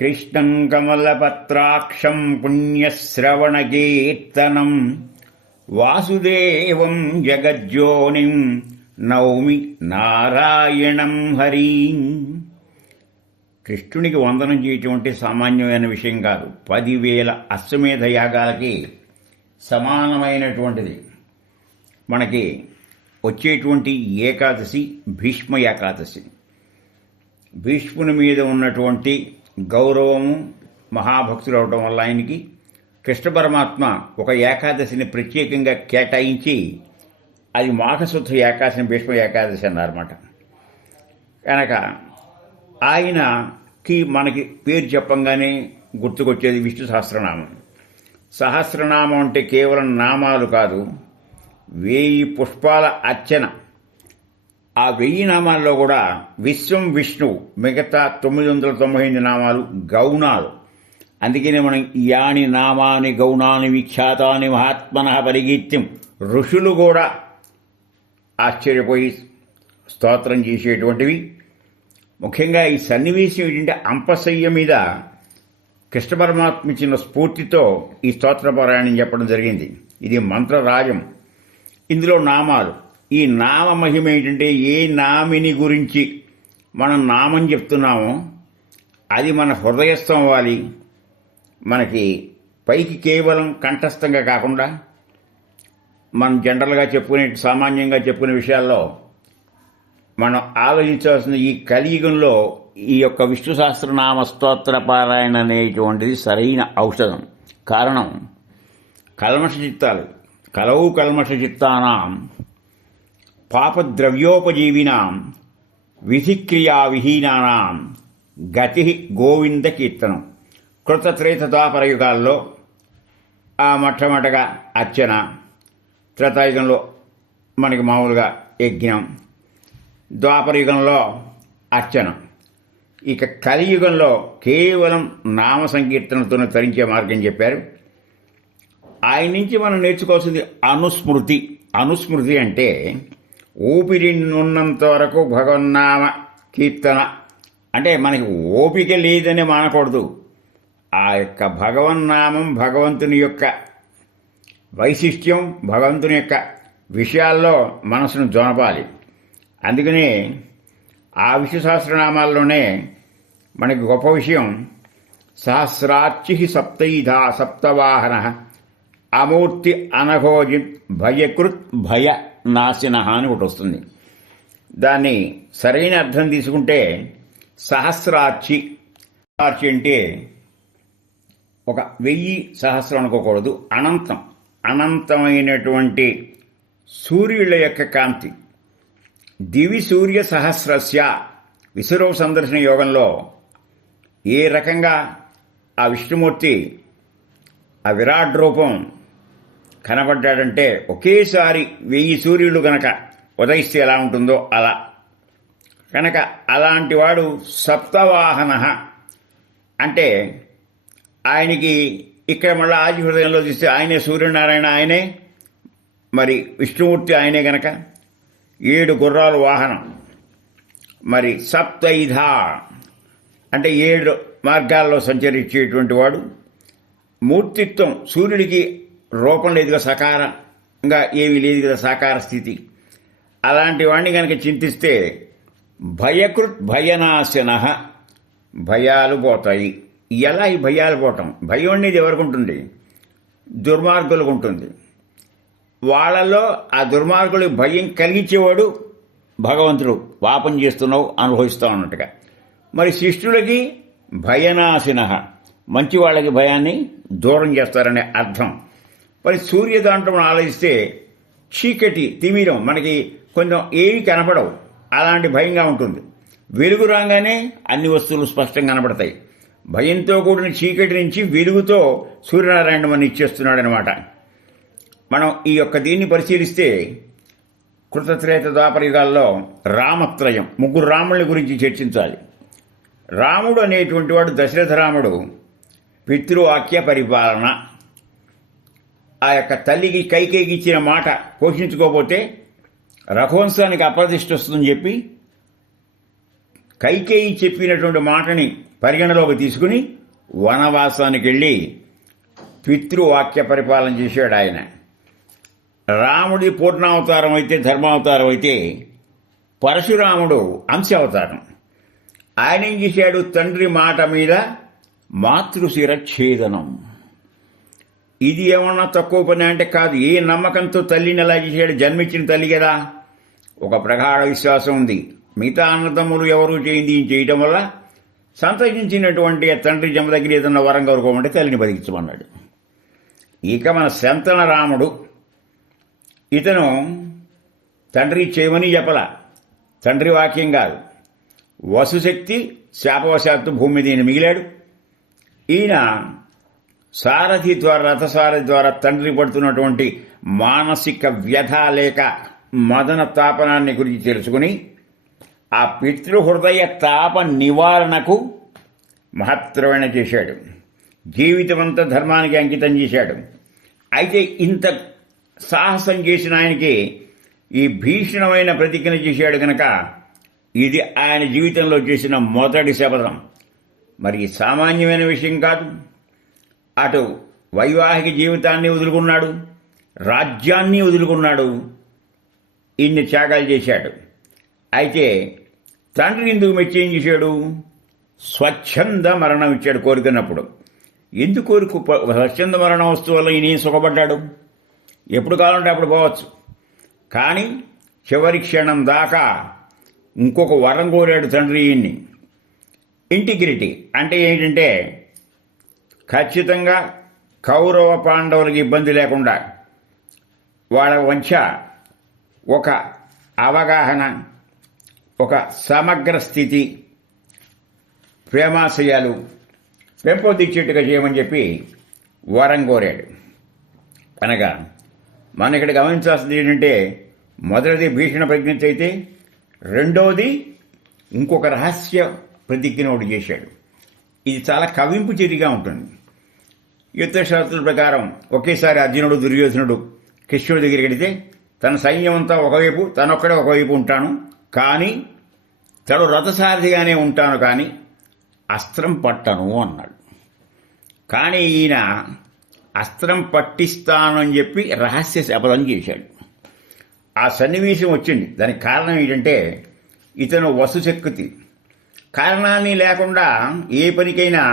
కృష్ణం కమలపత్రాక్షం పుణ్యశ్రవణకీర్తనం వాసుదేవం జగజ్యోనిం నౌమి నారాయణం హరిం. కృష్ణునికి వందనం చేయటం అంటే సామాన్యమైన విషయం కాదు. 10,000 అశ్వమేధ యాగాలకి సమానమైనటువంటిది. మనకి వచ్చేటువంటి ఏకాదశి భీష్మ ఏకాదశి. భీష్ముని మీద ఉన్నటువంటి గౌరవము, మహాభక్తులు అవటం వల్ల ఆయనకి కృష్ణ పరమాత్మ ఒక ఏకాదశిని ప్రత్యేకంగా కేటాయించి అది మాఘశుద్ధ ఏకాదశి, భీష్మ ఏకాదశి అన్నారన్నమాట. కనుక ఆయనకి మనకి పేరు చెప్పంగానే గుర్తుకొచ్చేది విష్ణు సహస్రనామం. సహస్రనామం అంటే కేవలం నామాలు కాదు, 1000 పుష్పాల అర్చన. ఆ 1000 నామాల్లో కూడా విశ్వం విష్ణువు, మిగతా 998 నామాలు గౌణాలు. అందుకనే మనం యాని నామాని గౌణాని విఖ్యాతాని మహాత్మన పరిగీత్యం ఋషులు కూడా ఆశ్చర్యపోయి స్తోత్రం చేసేటువంటివి. ముఖ్యంగా ఈ సన్నివేశం ఏంటంటే అంపశయ్య మీద కృష్ణ పరమాత్మ ఇచ్చిన స్ఫూర్తితో ఈ స్తోత్ర పారాయణం చెప్పడం జరిగింది. ఇది మంత్రరాజం. ఇందులో నామాలు. ఈ నామ మహిమ ఏంటంటే ఏ నామిని గురించి మనం నామం చెప్తున్నామో అది మన హృదయస్థం అవ్వాలి. మనకి పైకి కేవలం కంఠస్థంగా కాకుండా మనం జనరల్గా చెప్పుకునే, సామాన్యంగా చెప్పుకునే విషయాల్లో మనం ఆలోచించవలసిన ఈ కలియుగంలో ఈ యొక్క విష్ణు సహస్రనామ స్తోత్ర పారాయణ అనేటువంటిది సరైన ఔషధం. కారణం కల్మష చిత్తాలు. కలవు కల్మష చిత్తానాం పాపద్రవ్యోపజీవినాం విధిక్రియా విహీనానాం గతి గోవింద కీర్తనం. కృత త్రేత ద్వాపర యుగాల్లో మొట్టమొదటగా అర్చన, త్రేతాయుగంలో మనకి మామూలుగా యజ్ఞం, ద్వాపర యుగంలో అర్చన, ఇక కలియుగంలో కేవలం నామ సంకీర్తనతోనే తరించే మార్గం చెప్పారు. ఆయన నుంచి మనం నేర్చుకోవాల్సింది అనుస్మృతి. అనుస్మృతి అంటే ఊపిరి ఉన్నంత వరకు భగవన్నామ కీర్తన. అంటే మనకి ఓపిక లేదని మానకూడదు. ఆ యొక్క భగవన్నామం, భగవంతుని యొక్క వైశిష్ట్యం, భగవంతుని యొక్క విషయాల్లో మనసును జొనపాలి. అందుకనే ఆ విష్ణు సహస్రనామాల్లోనే మనకి గొప్ప విషయం సహస్రార్చి సప్తైధా సప్తవాహన అమూర్తి అనఘోజి భయకృత్ భయ నాశిన అని ఒకటి వస్తుంది. దాన్ని సరైన అర్థం తీసుకుంటే సహస్రార్చి. ఆర్చి అంటే ఒక 1000 సహస్రం అనుకోకూడదు, అనంతం. అనంతమైనటువంటి సూర్యుల యొక్క కాంతి. దివి సూర్య సహస్రస్య విశ్వరూప సందర్శన యోగంలో ఏ రకంగా ఆ విష్ణుమూర్తి ఆ విరాట్ రూపం కనబడ్డాడంటే ఒకేసారి 1000 సూర్యులు గనక ఉదయిస్తే ఎలా ఉంటుందో అలా. కనుక అలాంటి వాడు సప్తవాహన అంటే ఆయనకి ఇక్కడ మళ్ళీ ఆది హృదయంలో చూస్తే ఆయనే సూర్యనారాయణ, ఆయనే మరి విష్ణుమూర్తి ఆయనే గనక 7 గుర్రాలు వాహనం. మరి సప్తైధ అంటే 7 మార్గాల్లో సంచరించేటువంటి వాడు. మూర్తిత్వం, సూర్యుడికి రూపం లేదు కదా, సకారంగా ఏమీ లేదు కదా, సాకార స్థితి. అలాంటి వాడిని కనుక చింతిస్తే భయకృత్ భయనాశన, భయాలు పోతాయి. ఎలా ఈ భయాలు పోవటం? భయం అనేది ఎవరికి ఉంటుంది? దుర్మార్గులకు ఉంటుంది. వాళ్ళలో ఆ దుర్మార్గులకు భయం కలిగించేవాడు భగవంతుడు. పాపం చేస్తున్నావు, అనుభవిస్తావు అన్నట్టుగా. మరి శిష్టులకి భయనాశిన, మంచి వాళ్ళకి భయాన్ని దూరం చేస్తారనే అర్థం. మరి సూర్య దాంట్లో మనం ఆలోచిస్తే చీకటి, తిమిరం, మనకి కొంచెం ఏవి కనపడవు, అలాంటి భయంగా ఉంటుంది. వెలుగు రాగానే అన్ని వస్తువులు స్పష్టంగా కనపడతాయి. భయంతో కూడిన చీకటి నుంచి వెలుగుతో సూర్యనారాయణ మనం ఇచ్చేస్తున్నాడనమాట. మనం ఈ యొక్క దీన్ని పరిశీలిస్తే కృతత్రేత ద్వాపర యుగాల్లో రామత్రయం, 3 రాముల గురించి చర్చించాలి. రాముడు అనేటువంటి వాడు, దశరథ రాముడు పితృవాక్య పరిపాలన. ఆ యొక్క తల్లికి కైకేయికి ఇచ్చిన మాట పోషించుకోకపోతే రఘువంశానికి అప్రతిష్ఠ వస్తుందని చెప్పి కైకేయి చెప్పినటువంటి మాటని పరిగణలోకి తీసుకుని వనవాసానికి వెళ్ళి పితృవాక్య పరిపాలన చేశాడు ఆయన. రాముడి పూర్ణావతారం అయితే, ధర్మావతారం అయితే, పరశురాముడు అంశావతారం. ఆయన ఏం చేశాడు? తండ్రి మాట మీద మాతృశిరఛేదనం. ఇది ఏమన్నా తక్కువ పని అంటే కాదు. ఏ నమ్మకంతో తల్లిని ఎలా చేశాడు? జన్మించిన తల్లి కదా, ఒక ప్రగాఢ విశ్వాసం ఉంది. మిగతా అన్నదమ్ములు ఎవరూ చేయింది చేయటం వల్ల సంతోషించినటువంటి తండ్రి జమ దగ్గర ఏదన్నా వరం కోరుకోమంటే తల్లిని బతికించమన్నాడు. ఇక మన శంతన రాముడు, ఇతను తండ్రి చేయమని చెప్పలా, తండ్రి వాక్యం కాదు, వసుశక్తి శాపవశాత్తు భూమి మీద ఈయన మిగిలాడు. ఈయన సారథి ద్వారా, రథసారథి ద్వారా తండ్రి పడుతున్నటువంటి మానసిక వ్యధ లేక మదన తాపనాన్ని గురించి తెలుసుకుని ఆ పితృహృదయ తాప నివారణకు మహత్తరమైన చేశాడు. జీవితమంతా ధర్మానికి అంకితం చేశాడు. అయితే ఇంత సాహసం చేసిన ఆయనకి ఈ భీషణమైన ప్రతిజ్ఞ చేశాడు కనుక ఇది ఆయన జీవితంలో చేసిన మొదటి శపథం. మరి సామాన్యమైన విషయం కాదు. అటు వైవాహిక జీవితాన్ని వదులుకున్నాడు, రాజ్యాన్ని వదులుకున్నాడు, ఇన్ని త్యాగాలు చేశాడు. అయితే తండ్రిని ఎందుకు మెచ్చేం చేశాడు? స్వచ్ఛంద మరణం ఇచ్చాడు కోరుకున్నప్పుడు. ఎందుకు స్వచ్ఛంద మరణం వస్తు వల్ల ఈయన సుఖపడ్డాడు? ఎప్పుడు కావాలంటే అప్పుడు పోవచ్చు. కానీ చివరి క్షణం దాకా ఇంకొక వరం కోరాడు తండ్రి ఈయన్ని. ఇంటిగ్రిటీ అంటే ఏంటంటే ఖచ్చితంగా కౌరవ పాండవులకు ఇబ్బంది లేకుండా వాళ్ళ వంచ ఒక అవగాహన, ఒక సమగ్ర స్థితి, ప్రేమాశయాలు పెంపొందించేట్టుగా చేయమని చెప్పి వరం కోరాడు. అనగా మనం ఇక్కడ గమనించాల్సింది ఏంటంటే మొదటిది భీషణ ప్రజ్ఞ అయితే, రెండవది ఇంకొక రహస్య ప్రతిజ్ఞ ఒకటి చేశాడు. ఇది చాలా కవింపు చర్యగా ఉంటుంది. యుద్ధశాస్త్రుల ప్రకారం ఒకేసారి అర్జునుడు, దుర్యోధనుడు కృష్ణుడి దగ్గరికి వెళితే తన సైన్యం అంతా ఒకవైపు, తనొక్కడే ఒకవైపు ఉంటాను, కానీ తను రథసారథిగానే ఉంటాను, కానీ అస్త్రం పట్టను అన్నాడు. కానీ ఈయన అస్త్రం పట్టిస్తానని చెప్పి రహస్య శపథం చేశాడు. ఆ సన్నివేశం వచ్చింది. దానికి కారణం ఏంటంటే ఇతను వసుశక్తి. కారణాన్ని లేకుండా ఏ పనికైనా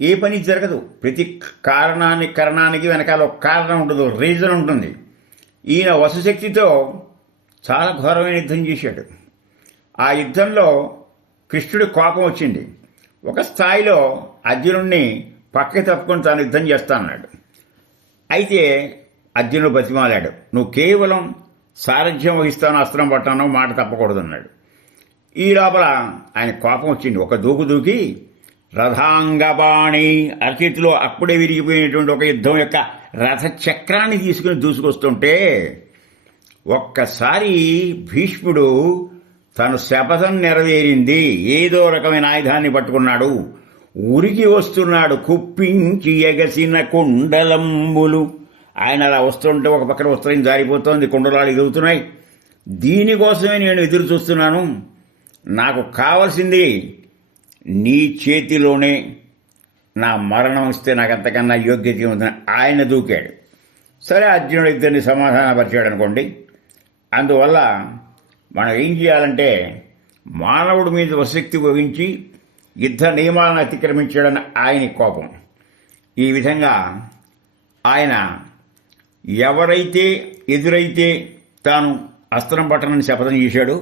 ఏ పని జరగదు. ప్రతి కారణానికి వెనకాల ఒక కారణం ఉంటుంది, రీజన్ ఉంటుంది. ఈయన వసుశక్తితో చాలా ఘోరమైన యుద్ధం చేశాడు. ఆ యుద్ధంలో కృష్ణుడి కోపం వచ్చింది. ఒక స్థాయిలో అర్జునుడిని పక్కకి తప్పుకొని తాను యుద్ధం చేస్తానన్నాడు. అయితే అర్జునుడు బతిమాలాడు, నువ్వు కేవలం సారథ్యం వహిస్తాను, అస్త్రం పట్టాను, మాట తప్పకూడదన్నాడు. ఈ లోపల ఆయన కోపం వచ్చింది. ఒక దూకి రథాంగబాణి అరచేతిలో అప్పుడే విరిగిపోయినటువంటి ఒక యుద్ధం యొక్క రథ చక్రాన్ని తీసుకుని దూసుకొస్తుంటే ఒక్కసారి భీష్ముడు తను శపథం నెరవేరింది, ఏదో రకమైన ఆయుధాన్ని పట్టుకున్నాడు, ఉరికి వస్తున్నాడు. కుప్పించి ఎగసిన కుండలంబులు. ఆయన అలా వస్తుంటే ఒక పక్కన వస్త్రం జారిపోతోంది, కుండలాలు ఎదుగుతున్నాయి. దీనికోసమే నేను ఎదురు చూస్తున్నాను. నాకు కావలసింది నీ చేతిలోనే నా మరణం ఇస్తే నాకు అంతకన్నా యోగ్యత ఉందని ఆయన దూకాడు. సరే, అర్జునుడు ఇద్దరిని సమాధానపరిచాడు అనుకోండి. అందువల్ల మనం ఏం చేయాలంటే మానవుడి మీద వశక్తి వహించి యుద్ధ నియమాలను అతిక్రమించాడని ఆయన కోపం. ఈ విధంగా ఆయన ఎవరైతే ఎదురైతే తాను అస్త్రం పట్టనని శపథం చేశాడు,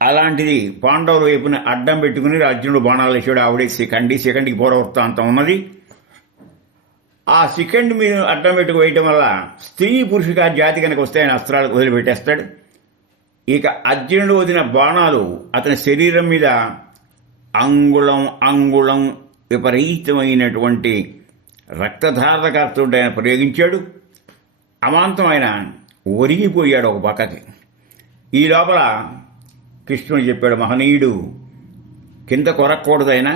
అలాంటిది పాండవుల వైపున అడ్డం పెట్టుకుని అర్జునుడు బాణాలు వేసాడు. ఆవిడే శిఖండికి పూర్వవృత్తాంతం ఉన్నది. ఆ శిఖండి మీద అడ్డం పెట్టుకు వేయటం వల్ల స్త్రీ పురుషుగా జాతి కనుక వస్తే ఆయన అస్త్రాలు వదిలిపెట్టేస్తాడు. ఇక అర్జునుడు వదిలిన బాణాలు అతని శరీరం మీద అంగుళం అంగుళం విపరీతమైనటువంటి రక్తధారకాలతో ఆయన ప్రయోగించాడు. అమాంతం ఆయన ఒరిగిపోయాడు ఒక పక్కకి. ఈ లోపల కృష్ణుడు చెప్పాడు, మహనీయుడు కింద కొరక్కూడదు, ఆయన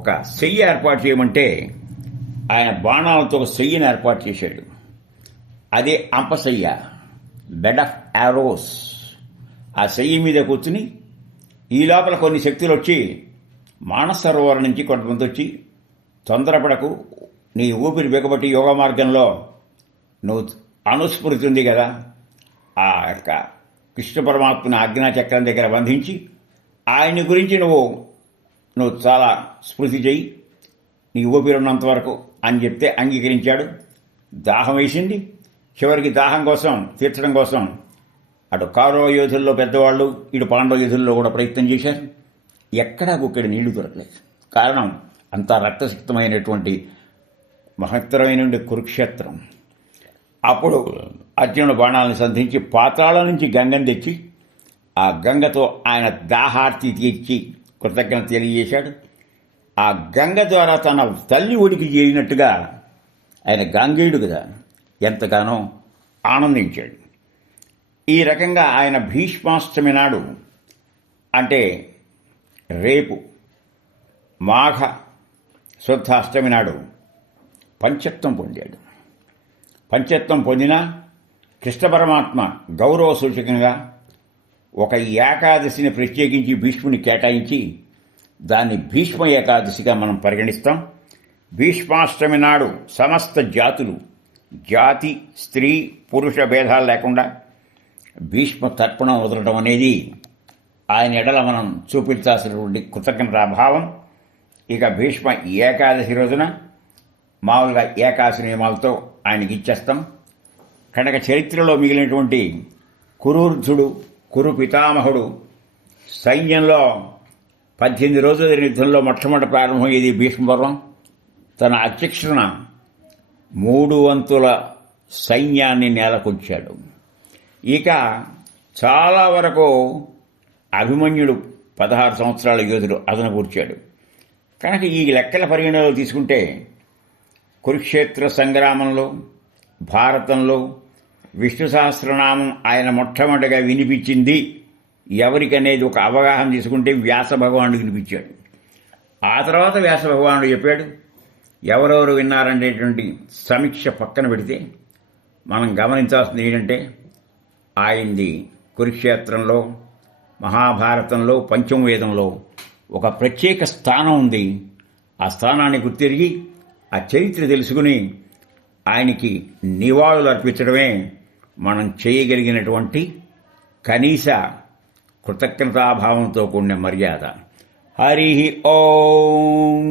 ఒక చెయ్యి ఏర్పాటు చేయమంటే ఆయన బాణాలతో ఒక చెయ్యిని ఏర్పాటు చేశాడు. అదే అంపశయ్య, బెడ్ ఆఫ్ యారోస్. ఆ చెయ్యి మీద కూర్చుని ఈ లోపల కొన్ని శక్తులు వచ్చి మానస సరోవరం నుంచి కొంతమంది వచ్చి తొందరపడకు, నీ ఊపిరి బిగబట్టి యోగ మార్గంలో నువ్వు అనుస్మృతి ఉంది కదా, ఆ యొక్క కృష్ణ పరమాత్మని ఆజ్ఞాచక్రం దగ్గర బంధించి ఆయన గురించి నువ్వు చాలా స్మృతి చెయ్యి, నీ ఊపిరి ఉన్నంత వరకు అని చెప్తే అంగీకరించాడు. దాహం వేసింది. చివరికి దాహం కోసం తీర్చడం కోసం అటు కౌరవ యోధుల్లో పెద్దవాళ్ళు, ఇటు పాండవ యోధుల్లో కూడా ప్రయత్నం చేశారు. ఎక్కడా గుక్కడి నీళ్లు దొరకలేదు. కారణం అంతా రక్తసిక్తమైనటువంటి మహత్తరమైన కురుక్షేత్రం. అప్పుడు అర్జునుడు బాణాలను సంధించి పాతాళం నుంచి గంగను తెచ్చి ఆ గంగతో ఆయన దాహార్తి తీర్చి కృతజ్ఞత తెలియజేశాడు. ఆ గంగ ద్వారా తన తల్లి ఒడికి చేరినట్టుగా ఆయన గాంగేయుడు కదా, ఎంతగానో ఆనందించాడు. ఈ రకంగా ఆయన భీష్మాష్టమి నాడు, అంటే రేపు మాఘ శుద్ధ అష్టమి నాడు పంచత్వం పొందాడు. పంచత్వం పొందిన కృష్ణ పరమాత్మ గౌరవ సూచకంగా ఒక ఏకాదశిని ప్రత్యేకించి భీష్ముని కేటాయించి దాన్ని భీష్మ ఏకాదశిగా మనం పరిగణిస్తాం. భీష్మాష్టమి నాడు సమస్త జాతులు, జాతి స్త్రీ పురుష భేదాలు లేకుండా భీష్మ తర్పణం వదలడం అనేది ఆయన ఎడల మనం చూపించాల్సినటువంటి కృతజ్ఞతాభావం. ఇక భీష్మ ఏకాదశి రోజున మామూలుగా ఏకాదశి నియమాలతో ఆయనకి ఇచ్చేస్తాం. కనుక చరిత్రలో మిగిలినటువంటి కురూర్ధుడు, కురు పితామహుడు సైన్యంలో 18 రోజుల యుద్ధంలో మొట్టమొదటి ప్రారంభమయ్యేది భీష్మపర్వం. తన అధ్యక్షతన 3 వంతుల సైన్యాన్ని నేలకొచ్చాడు. ఇక చాలా వరకు అభిమన్యుడు 16 సంవత్సరాల యోధుడు అతను కూర్చాడు. కనుక ఈ లెక్కల పరిగణనలో తీసుకుంటే కురుక్షేత్ర సంగ్రామంలో, భారతంలో విష్ణు సహస్రనామం ఆయన మొట్టమొదటిగా వినిపించింది ఎవరికనేది ఒక అవగాహన తీసుకుంటే వ్యాస భగవానుడు వినిపించాడు. ఆ తర్వాత వ్యాస భగవానుడు చెప్పాడు. ఎవరెవరు విన్నారనేటువంటి సమీక్ష పక్కన పెడితే మనం గమనించాల్సింది ఏంటంటే ఆయనది కురుక్షేత్రంలో, మహాభారతంలో, పంచమవేదంలో ఒక ప్రత్యేక స్థానం ఉంది. ఆ స్థానాన్ని గుర్తిరిగి ఆ చరిత్ర తెలుసుకుని ఆయనకి నివాళులు అర్పించడమే మనం చేయగలిగినటువంటి కనీస కృతజ్ఞతాభావంతో కూడిన మర్యాద. హరి ఓం.